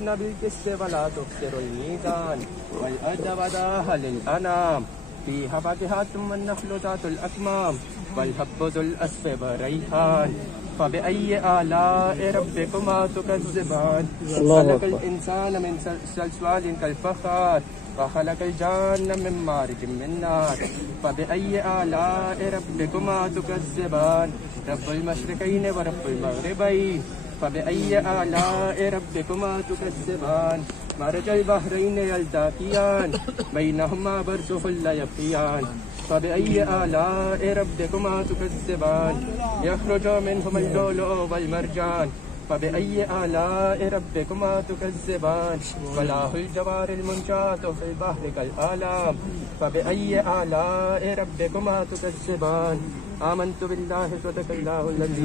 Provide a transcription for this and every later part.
بالقسط ولا تخسروا الميزان والأرض للأنام فيها فاكهة والنخل ذات الأكمام والحب ذو الأصف والريحان فبأي آلاء ربكما تكذبان خلق الإنسان من صلصال كالفخار وخلق الجان من مارج من نار فبأي آلاء ربكما تكذبان رب المشرقين ورب المغربين فبأي آلاء ربكما تكذبان مرج البحرين يلتقيان بينهما برزخ لا يبغيان فبأي آلاء ربكما تكذبان يخرج منهما اللؤلؤ والمرجان فبأي آلاء ربكما تكذبان وله الجوار المنشآت في البحر كالأعلام فبأي آلاء ربكما تكذبان آمنت بالله صدق الله الذي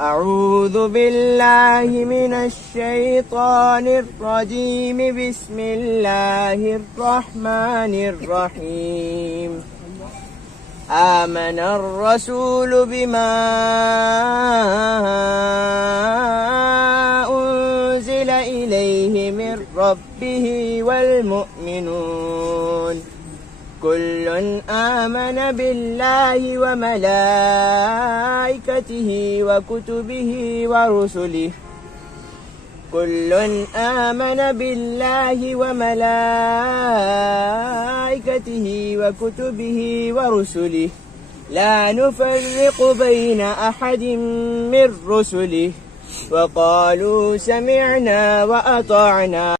أعوذ بالله من الشيطان الرجيم بسم الله الرحمن الرحيم آمن الرسول بما أنزل إليه من ربه والمؤمنون كل آمن بالله وملائكته وكتبه ورسله كل آمن بالله وملائكته وكتبه ورسله لا نفرق بين أحد من رسله وقالوا سمعنا وأطعنا